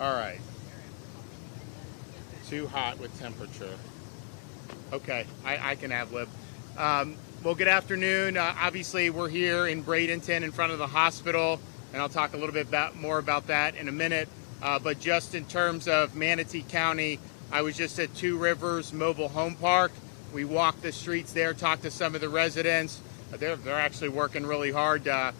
All right. Too hot with temperature. Okay, I can ad-lib. Well, good afternoon. Obviously, we're here in Bradenton in front of the hospital, and I'll talk a little bit more about that in a minute. But just in terms of Manatee County, I was just at Two Rivers Mobile Home Park. We walked the streets there, talked to some of the residents. They're actually working really hard to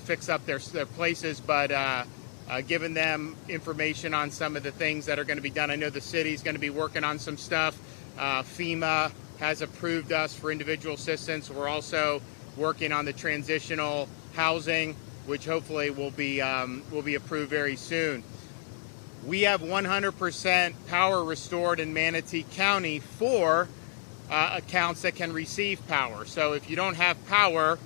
fix up their places, but giving them information on some of the things that are going to be done. I know the city's going to be working on some stuff. FEMA has approved us for individual assistance. We're also working on the transitional housing, which hopefully will be approved very soon. We have 100% power restored in Manatee County for accounts that can receive power. So if you don't have power,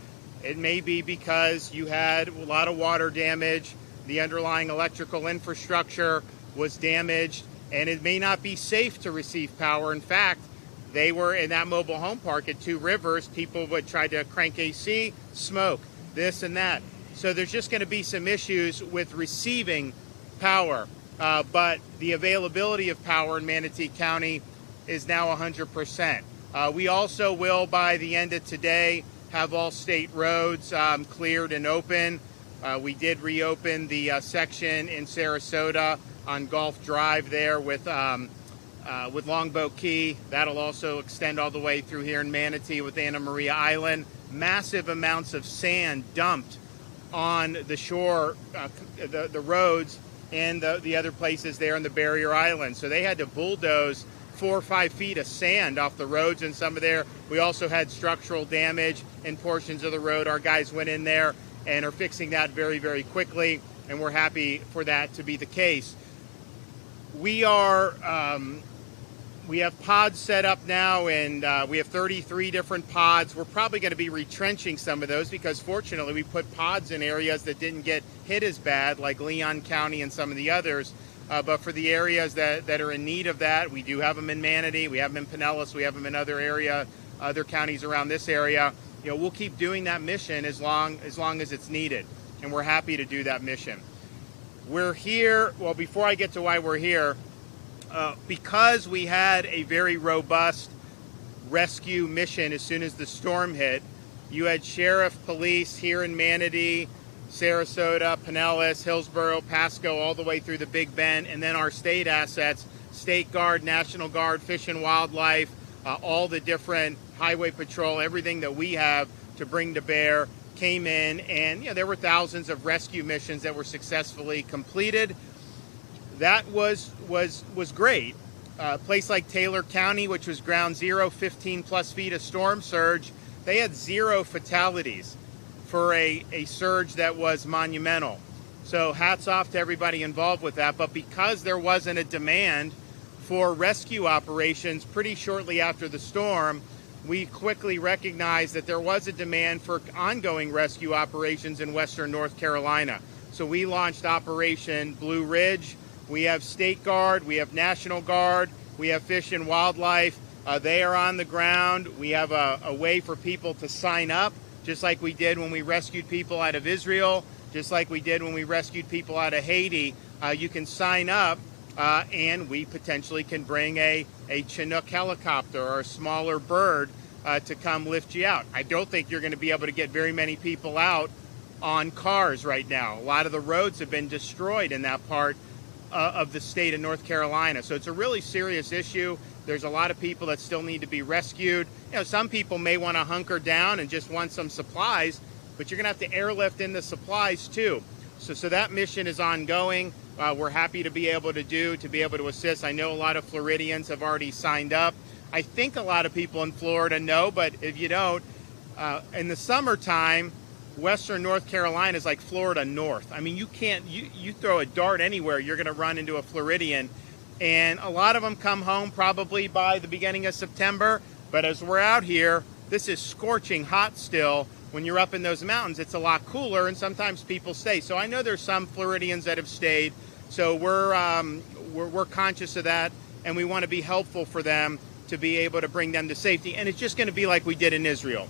it may be because you had a lot of water damage, the underlying electrical infrastructure was damaged, and it may not be safe to receive power. In fact, they were in that mobile home park at Two Rivers. People would try to crank AC, smoke, this and that. So there's just going to be some issues with receiving power. But the availability of power in Manatee County is now 100%. We also will, by the end of today, have all state roads cleared and open. We did reopen the section in Sarasota on Gulf Drive there with Longboat Key. That'll also extend all the way through here in Manatee with Anna Maria Island. Massive amounts of sand dumped on the shore, the roads, and the other places there in the barrier island. So they had to bulldoze 4 or 5 feet of sand off the roads and some of there. We also had structural damage in portions of the road. Our guys went in there and are fixing that very, very quickly, and we're happy for that to be the case. We have pods set up now, and we have 33 different pods. We're probably going to be retrenching some of those because fortunately we put pods in areas that didn't get hit as bad, like Leon County and some of the others. But for the areas that are in need of that, we do have them in Manatee, we have them in Pinellas, we have them in other counties around this area. You know, we'll keep doing that mission as long as it's needed, and we're happy to do that mission. We're here, well, before I get to why we're here, because we had a very robust rescue mission as soon as the storm hit. You had sheriff, police here in Manatee, Sarasota, Pinellas, Hillsborough, Pasco, all the way through the Big Bend, and then our state assets, State Guard, National Guard, Fish and Wildlife, all the different highway patrol, everything that we have to bring to bear came in, and there were thousands of rescue missions that were successfully completed. That was great. A place like Taylor County, which was ground zero, 15 plus feet of storm surge, they had 0 fatalities for a surge that was monumental. So hats off to everybody involved with that. But because there wasn't a demand for rescue operations pretty shortly after the storm, we quickly recognized that there was a demand for ongoing rescue operations in western North Carolina. So we launched Operation Blue Ridge. We have State Guard, we have National Guard, we have Fish and Wildlife. They are on the ground. We have a way for people to sign up, just like we did when we rescued people out of Israel, just like we did when we rescued people out of Haiti. You can sign up, and we potentially can bring a Chinook helicopter or a smaller bird to come lift you out. I don't think you're going to be able to get very many people out on cars right now. A lot of the roads have been destroyed in that part of the state of North Carolina. So it's a really serious issue. There's a lot of people that still need to be rescued. Some people may want to hunker down and just want some supplies, but you're going to have to airlift in the supplies too. So that mission is ongoing. We're happy to be able to assist. I know a lot of Floridians have already signed up. I think a lot of people in Florida know, but if you don't, in the summertime, western North Carolina is like Florida North. I mean, you throw a dart anywhere, you're going to run into a Floridian. And a lot of them come home probably by the beginning of September. But as we're out here, this is scorching hot still. When you're up in those mountains, it's a lot cooler, and sometimes people stay. So I know there's some Floridians that have stayed. So we're conscious of that, and we want to be helpful for them to be able to bring them to safety. And it's just going to be like we did in Israel.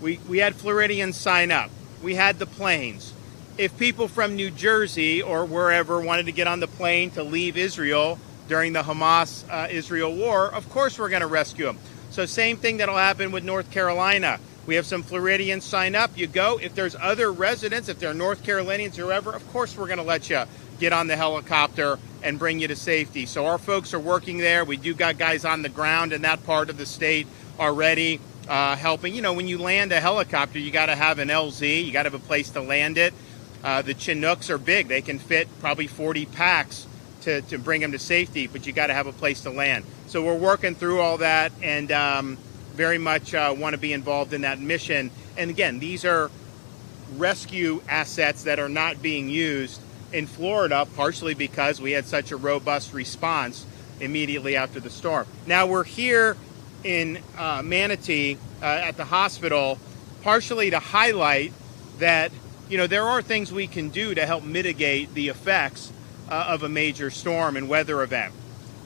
We had Floridians sign up. We had the planes. if people from New Jersey or wherever wanted to get on the plane to leave Israel during the Hamas-Israel war, of course we're going to rescue them. So same thing that'll happen with North Carolina. We have some Floridians sign up. You go. If there's other residents, if they're North Carolinians or whoever, of course we're going to let you get on the helicopter and bring you to safety. So our folks are working there. We do got guys on the ground in that part of the state already helping. You know, when you land a helicopter, you got to have an LZ. You got to have a place to land it. The Chinooks are big. They can fit probably 40 packs to bring them to safety, but you got to have a place to land. So we're working through all that and very much want to be involved in that mission. And again, these are rescue assets that are not being used in Florida, partially because we had such a robust response immediately after the storm. Now we're here in Manatee at the hospital, partially to highlight that, you know, there are things we can do to help mitigate the effects of a major storm and weather event.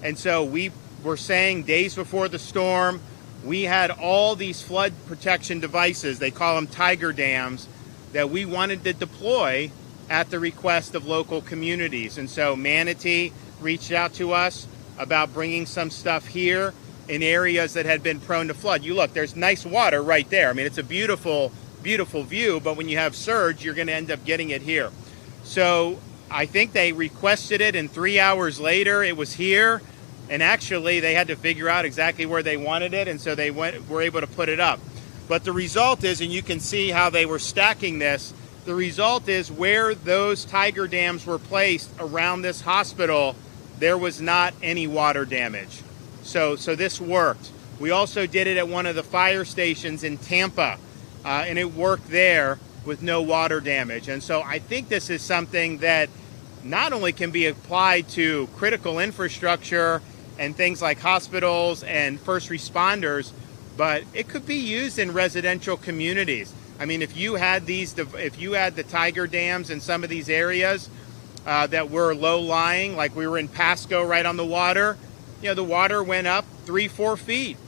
And so we were saying days before the storm, we had all these flood protection devices, they call them tiger dams, that we wanted to deploy at the request of local communities. And so Manatee reached out to us about bringing some stuff here in areas that had been prone to flood. You look, there's nice water right there. I mean, it's a beautiful, beautiful view, but when you have surge, you're going to end up getting it here. So I think they requested it, and 3 hours later, it was here. And actually, they had to figure out exactly where they wanted it, and so they were able to put it up. But the result is, and you can see how they were stacking this, the result is where those tiger dams were placed around this hospital, there was not any water damage. So this worked. We also did it at one of the fire stations in Tampa, and it worked there with no water damage. And so I think this is something that not only can be applied to critical infrastructure and things like hospitals and first responders, but it could be used in residential communities. I mean, if you had the tiger dams in some of these areas that were low-lying, like we were in Pasco right on the water, you know, the water went up 3-4 feet.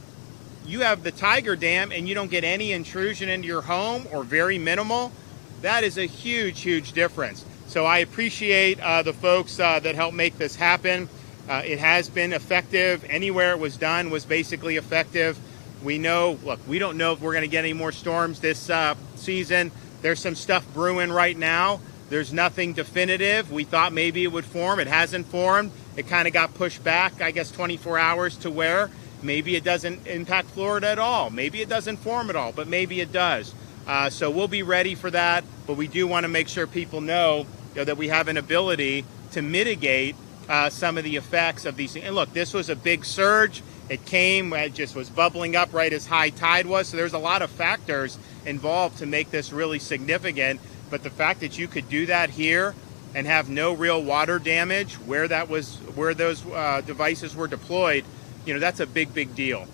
You have the tiger dam and you don't get any intrusion into your home or very minimal. That is a huge, huge difference. So I appreciate the folks that helped make this happen. It has been effective. Anywhere it was done was basically effective. We know, look, we don't know if we're going to get any more storms this season. There's some stuff brewing right now. There's nothing definitive. We thought maybe it would form. It hasn't formed. It kind of got pushed back, I guess, 24 hours to where maybe it doesn't impact Florida at all. Maybe it doesn't form at all, but maybe it does. So we'll be ready for that. But we do want to make sure people know, that we have an ability to mitigate some of the effects of these things. And look, this was a big surge. It came, it just was bubbling up right as high tide was. So there's a lot of factors involved to make this really significant. But the fact that you could do that here and have no real water damage where those devices were deployed, that's a big, big deal.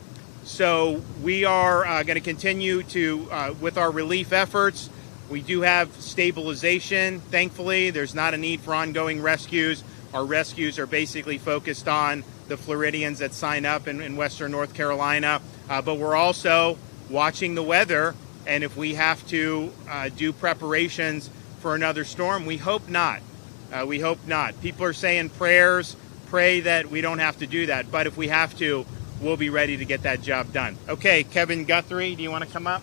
So we are going to continue to with our relief efforts. We do have stabilization. Thankfully, there's not a need for ongoing rescues. Our rescues are basically focused on the Floridians that sign up in Western North Carolina. But we're also watching the weather, and if we have to do preparations for another storm, we hope not. We hope not. People are saying prayers, pray that we don't have to do that. But if we have to, we'll be ready to get that job done. Okay, Kevin Guthrie, do you want to come up?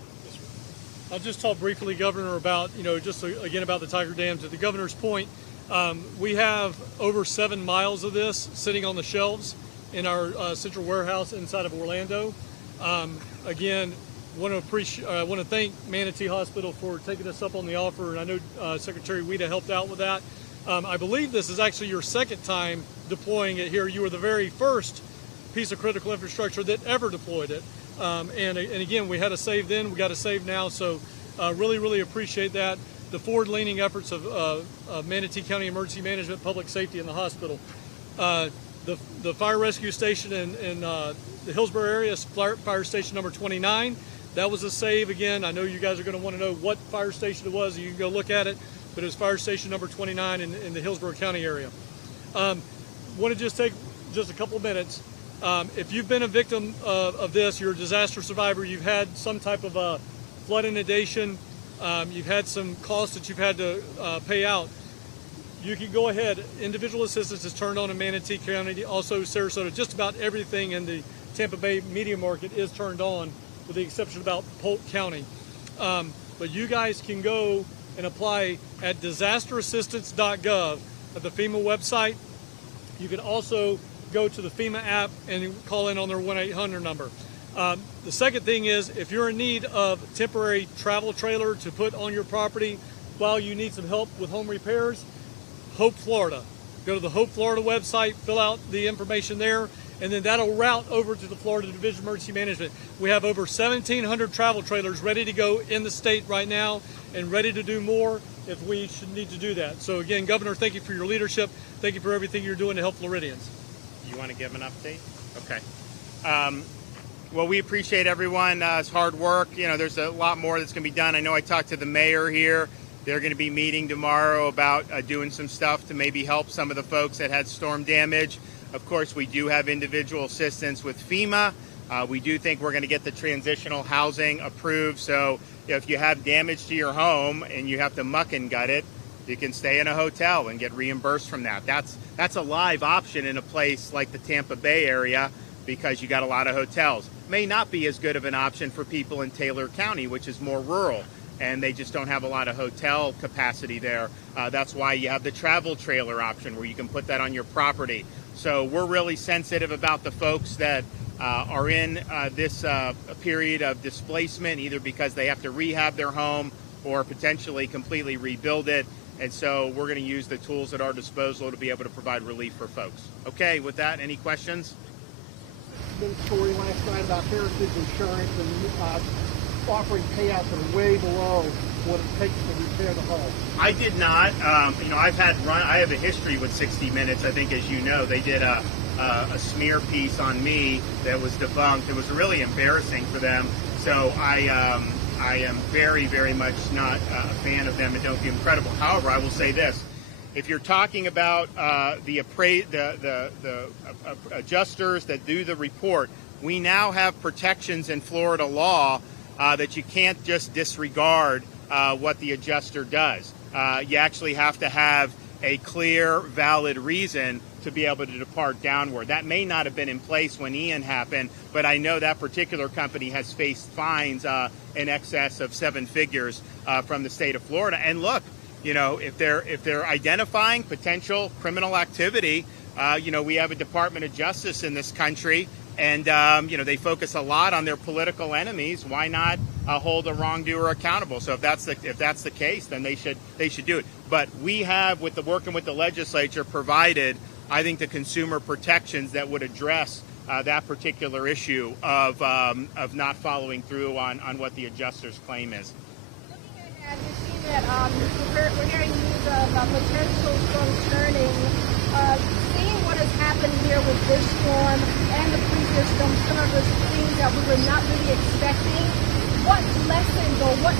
I'll just talk briefly, Governor, about, just again about the tiger dams. To the Governor's point, we have over 7 miles of this sitting on the shelves in our central warehouse inside of Orlando. Again, want to thank Manatee Hospital for taking us up on the offer, and I know Secretary Weta helped out with that. I believe this is actually your second time deploying it here. You were the very first piece of critical infrastructure that ever deployed it. And again, we had a save then, we got a save now, so really, really appreciate that. The forward-leaning efforts of Manatee County Emergency Management, Public Safety, and the hospital. The fire rescue station in the Hillsborough area is fire station number 29. That was a save. Again, I know you guys are going to want to know what fire station it was. You can go look at it, but it was fire station number 29 in the Hillsborough County area. Want to just take just a couple of minutes. If you've been a victim of this, you're a disaster survivor, you've had some type of flood inundation, you've had some costs that you've had to pay out, you can go ahead. Individual assistance is turned on in Manatee County, also Sarasota. Just about everything in the Tampa Bay media market is turned on, with the exception about Polk County. But you guys can go and apply at disasterassistance.gov at the FEMA website. You can also go to the FEMA app and call in on their 1-800 number. The second thing is, if you're in need of a temporary travel trailer to put on your property while you need some help with home repairs, Hope Florida. Go to the Hope Florida website, fill out the information there, and then that'll route over to the Florida Division of Emergency Management. We have over 1,700 travel trailers ready to go in the state right now and ready to do more if we should need to do that. So again, Governor, thank you for your leadership. Thank you for everything you're doing to help Floridians. You want to give an update? Okay. Well, we appreciate everyone's hard work. You know, there's a lot more that's going to be done. I know I talked to the mayor here. They're going to be meeting tomorrow about doing some stuff to maybe help some of the folks that had storm damage. Of course, we do have individual assistance with FEMA. We do think we're going to get the transitional housing approved. So if you have damage to your home and you have to muck and gut it, you can stay in a hotel and get reimbursed from that. That's a live option in a place like the Tampa Bay area, because you got a lot of hotels. May not be as good of an option for people in Taylor County, which is more rural, and they just don't have a lot of hotel capacity there. That's why you have the travel trailer option, where you can put that on your property. So we're really sensitive about the folks that are in this period of displacement, either because they have to rehab their home or potentially completely rebuild it. And so we're going to use the tools at our disposal to be able to provide relief for folks. Okay, with that, any questions? Big story last night about Heritage Insurance and offering payouts that are way below what it takes to repair the home. I did not. I have a history with 60 Minutes. I think, as you know, they did a smear piece on me that was debunked. It was really embarrassing for them. So I am very, very much not a fan of them and don't think credible. However, I will say this. If you're talking about the adjusters that do the report, we now have protections in Florida law that you can't just disregard what the adjuster does. You actually have to have a clear, valid reason to be able to depart downward. That may not have been in place when Ian happened, but I know that particular company has faced fines in excess of 7 figures from the state of Florida. And look, you know, if they're identifying potential criminal activity, you know, we have a Department of Justice in this country, and you know, they focus a lot on their political enemies. Why not hold a wrongdoer accountable? So if that's the case, then they should do it. But we have, working with the legislature, provided, I think, the consumer protections that would address that particular issue of not following through on what the adjuster's claim is. And you see that we're hearing news of potential storm turning. Seeing what has happened here with this storm and the previous storm, some of the things that we were not really expecting, what lessons or what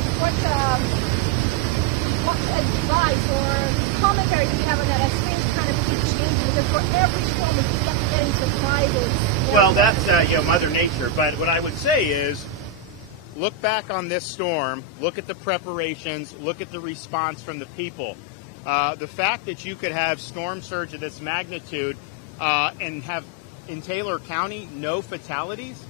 advice or commentary do you have on that as things kind of keep changing? Because for every storm we keep getting surprises. Well, that's Mother Nature. But what I would say is, look back on this storm, look at the preparations, look at the response from the people. The fact that you could have storm surge of this magnitude and have in Taylor County no fatalities,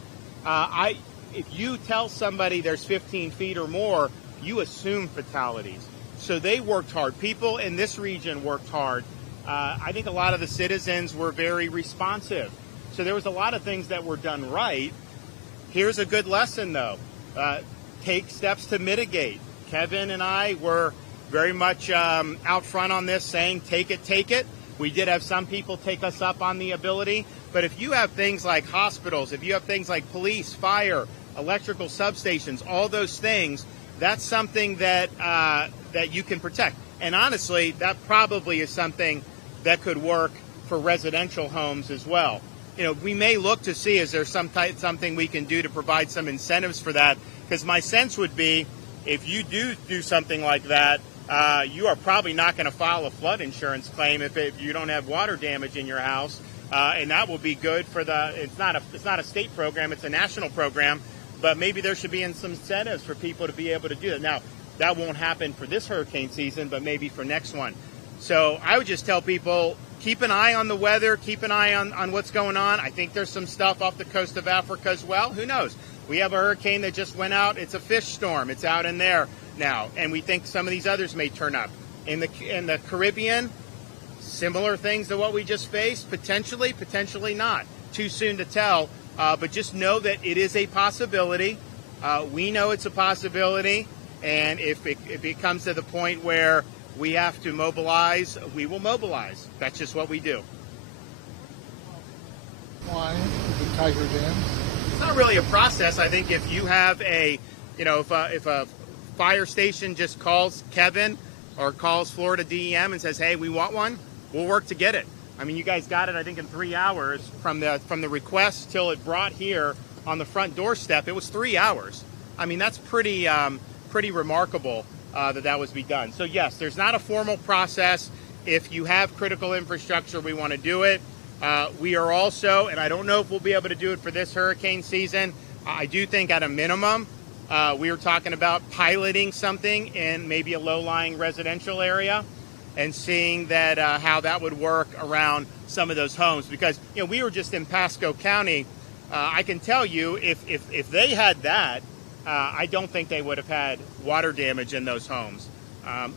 if you tell somebody there's 15 feet or more, you assume fatalities. So they worked hard. People in this region worked hard. I think a lot of the citizens were very responsive. So there was a lot of things that were done right. Here's a good lesson, though. Take steps to mitigate. Kevin and I were very much out front on this, saying take it. We did have some people take us up on the ability, but if you have things like hospitals, if you have things like police, fire, electrical substations, all those things, that's something that that you can protect. And honestly, that probably is something that could work for residential homes as well. You know, we may look to see, is there something we can do to provide some incentives for that? Because my sense would be, if you do something like that, you are probably not going to file a flood insurance claim if you don't have water damage in your house, and that will be good for it's not a state program, it's a national program, but maybe there should be some incentives for people to be able to do that. Now, that won't happen for this hurricane season, but maybe for next one. So I would just tell people, keep an eye on the weather, keep an eye on what's going on. I think there's some stuff off the coast of Africa as well. Who knows? We have a hurricane that just went out. It's a fish storm. It's out in there now. And we think some of these others may turn up. In the Caribbean, similar things to what we just faced, potentially not. Too soon to tell, but just know that it is a possibility. We know it's a possibility, and if it comes to the point where we have to mobilize, we will mobilize. That's just what we do. Why the Tiger Dam? It's not really a process. I think if you have if a fire station just calls Kevin or calls Florida DEM and says, hey, we want one, we'll work to get it. I mean, you guys got it, I think, in 3 hours from the request till it brought here on the front doorstep. It was 3 hours. I mean, that's pretty remarkable that was be done. So yes, there's not a formal process. If you have critical infrastructure, we want to do it. We are also, and I don't know if we'll be able to do it for this hurricane season, I do think at a minimum, we were talking about piloting something in maybe a low-lying residential area and seeing that how that would work around some of those homes. Because we were just in Pasco County. I can tell you, if they had that, I don't think they would have had water damage in those homes. I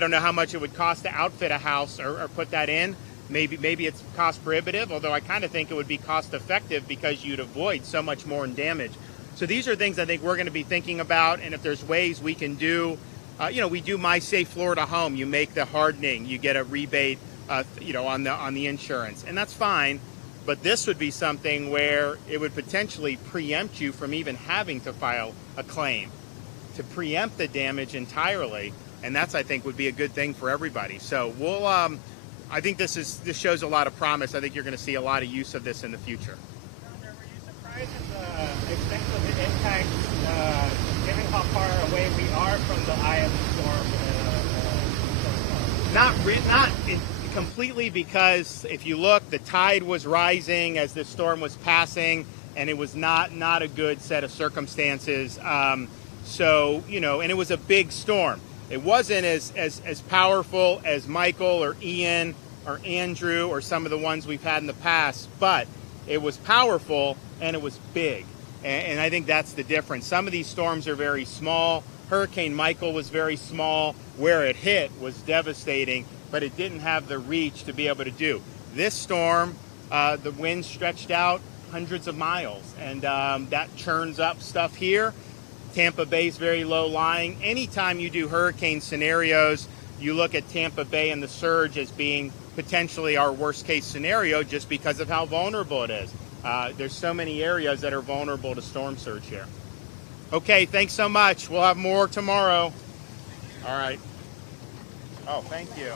don't know how much it would cost to outfit a house or put that in. Maybe it's cost prohibitive, although I kind of think it would be cost effective because you'd avoid so much more in damage. So these are things I think we're going to be thinking about, and if there's ways we can do, we do My Safe Florida Home. You make the hardening, you get a rebate, on the insurance, and that's fine. But this would be something where it would potentially preempt you from even having to file a claim, to preempt the damage entirely, and that's, I think, would be a good thing for everybody. So we'll. I think this shows a lot of promise. I think you're going to see a lot of use of this in the future. Were you surprised at the extent of the impact, given how far away we are from the eye of the storm? Not completely, because if you look, the tide was rising as the storm was passing, and it was not a good set of circumstances. And it was a big storm. It wasn't as powerful as Michael or Ian or Andrew or some of the ones we've had in the past, but it was powerful and it was big. And I think that's the difference. Some of these storms are very small. Hurricane Michael was very small. Where it hit was devastating, but it didn't have the reach to be able to do. This storm, the wind stretched out hundreds of miles, and that churns up stuff here. Tampa Bay is very low lying. Anytime you do hurricane scenarios, you look at Tampa Bay and the surge as being potentially our worst case scenario just because of how vulnerable it is. There's so many areas that are vulnerable to storm surge here. Okay, thanks so much. We'll have more tomorrow. All right. Oh, thank you.